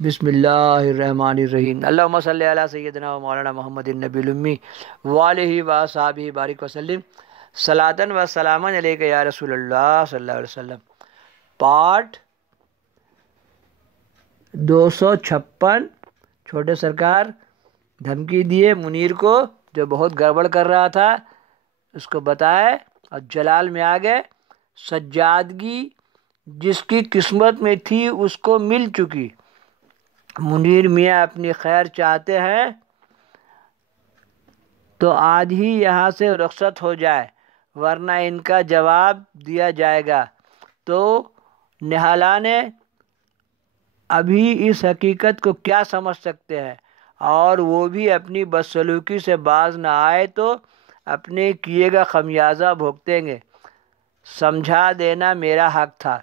بسم اللہ الرحمن الرحیم۔ اللہم صلی علی سیدنا و مولانا محمد النبی الامی وآلہ و صحابہ بارک وسلم صلاۃً و سلاماً علیک یا رسول اللہ صلی اللہ علیہ وسلم۔ پارٹ 256۔ چھوٹے سرکار دھمکی دیے منیر کو جو بہت گڑبڑ کر رہا تھا، اس کو بتائے اور جلال میں آ گئے۔ سجادگی جس کی قسمت میں تھی اس کو مل چکی۔ منیر میاں اپنی خیر چاہتے ہیں تو آج ہی یہاں سے رخصت ہو جائے، ورنہ ان کا جواب دیا جائے گا۔ تو نہالہ نے ابھی اس حقیقت کو کیا سمجھ سکتے ہیں، اور وہ بھی اپنی بدسلوکی سے باز نہ آئے تو اپنے کیے گا خمیازہ بھگتیں گے۔ سمجھا دینا میرا حق تھا،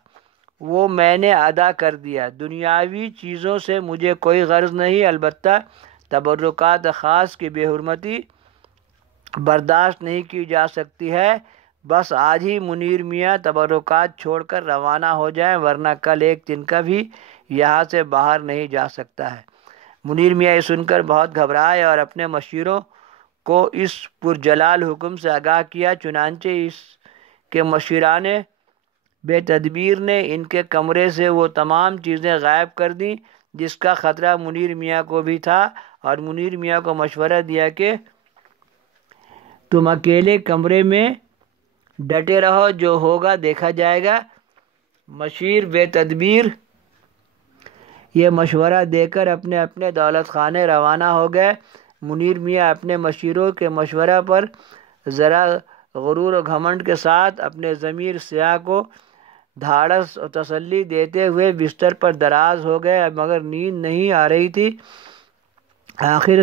وہ میں نے ادا کر دیا۔ دنیاوی چیزوں سے مجھے کوئی غرض نہیں، البتہ تبرکات خاص کی بے حرمتی برداشت نہیں کی جا سکتی ہے۔ بس آج ہی منیر میاں تبرکات چھوڑ کر روانہ ہو جائیں، ورنہ کل ایک تنکا بھی یہاں سے باہر نہیں جا سکتا ہے۔ منیر میاں یہ سن کر بہت گھبرائے اور اپنے مشیروں کو اس پرجلال حکم سے آگاہ کیا۔ چنانچہ اس کے مشیران بے تدبیر نے ان کے کمرے سے وہ تمام چیزیں غائب کر دیں جس کا خطرہ منیر میاں کو بھی تھا، اور منیر میاں کو مشورہ دیا کہ تم اکیلے کمرے میں ڈٹے رہو، جو ہوگا دیکھا جائے گا۔ مشیر بے تدبیر یہ مشورہ دے کر اپنے اپنے دولت خانے روانہ ہو گئے۔ منیر میاں اپنے مشیروں کے مشورہ پر ذرا غرور و گھمنڈ کے ساتھ اپنے ضمیر سیاہ کو دھاڑس و تسلی دیتے ہوئے بستر پر دراز ہو گئے، مگر نیند نہیں آ رہی تھی۔ آخر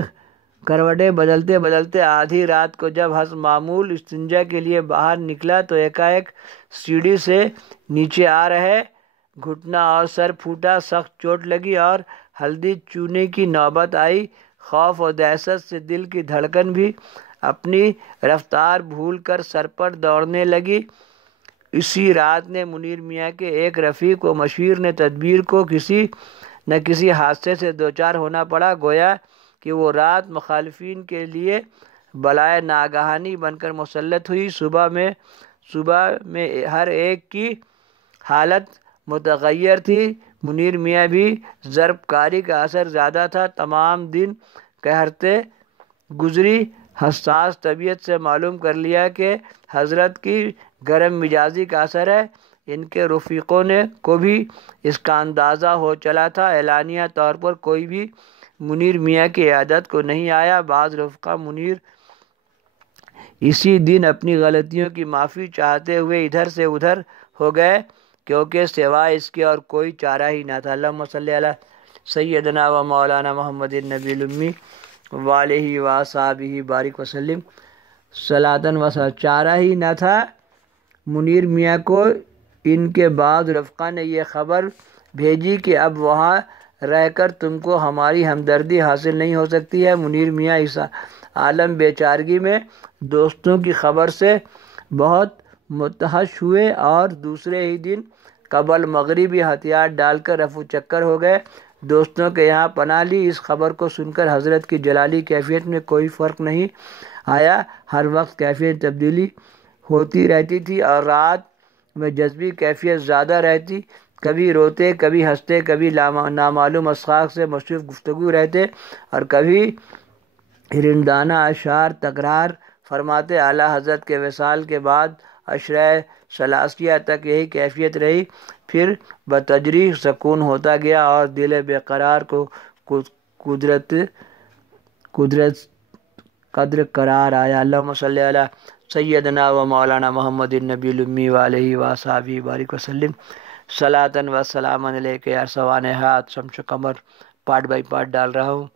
کروٹیں بدلتے بدلتے آدھی رات کو جب حسب معمول استنجا کے لیے باہر نکلا تو ایک سیڑھی سے نیچے آ رہے گھٹنا اور سر پھوٹا، سخت چوٹ لگی اور ہلدی چونے کی نوبت آئی۔ خوف و دہشت سے دل کی دھڑکن بھی اپنی رفتار بھول کر سر پر دوڑنے لگی۔ اسی رات نے منیر میاں کے ایک رفیق و مشیر نے تدبیر کو کسی نہ کسی حادثے سے دوچار ہونا پڑا، گویا کہ وہ رات مخالفین کے لیے بلائے ناگہانی بن کر مسلط ہوئی۔ صبح میں ہر ایک کی حالت متغیر تھی۔ منیر میاں بھی ضرب کاری کا اثر زیادہ تھا۔ تمام دن قہرتے گزری، حساس طبیعت سے معلوم کر لیا کہ حضرت کی گرم مزاجی کا اثر ہے۔ ان کے رفیقوں کو بھی اس کا اندازہ ہو چلا تھا۔ اعلانیہ طور پر کوئی بھی منیر میاں کی عیادت کو نہیں آیا۔ بعض رفقا منیر اسی دن اپنی غلطیوں کی معافی چاہتے ہوئے ادھر سے ادھر ہو گئے، کیونکہ سوائے اس کے اور کوئی چارہ ہی نہ تھا۔ اللہم صلی علی سیدنا و مولانا محمد النبی الامی وآلہ و صحابہ بارک وسلم صلاۃً و سلام۔ چارہ ہی نہ تھا منیر میاں کو۔ ان کے بعض رفقا نے یہ خبر بھیجی کہ اب وہاں رہ کر تم کو ہماری ہمدردی حاصل نہیں ہو سکتی ہے۔ منیر میاں اس عالم بے چارگی میں دوستوں کی خبر سے بہت متحش ہوئے اور دوسرے ہی دن قبل مغربی ہتھیار ڈال کر رفو چکر ہو گئے۔ دوستوں کے یہاں پناہ لی۔ اس خبر کو سن کر حضرت کی جلالی کیفیت میں کوئی فرق نہیں آیا۔ ہر وقت کیفیت تبدیلی ہوتی رہتی تھی اور رات میں جذبی کیفیت زیادہ رہتی۔ کبھی روتے، کبھی ہنستے، کبھی نامعلوم اسحاق سے مصروف گفتگو رہتے اور کبھی رندانہ اشعار تکرار فرماتے۔ اعلیٰ حضرت کے وصال کے بعد عشرہ ثلاثیہ تک یہی کیفیت رہی، پھر بتدریج سکون ہوتا گیا اور دل بے قرار کو قدر قرار آیا۔ اللہم صلی علی سیدنا و مولانا محمد النبی الامی وآلہ و صحابہ بارک وسلم صلاۃً و سلاماً علیک یا سوانح ہاتھ شمس و قمر۔ پارٹ بائی پارٹ ڈال رہا ہوں۔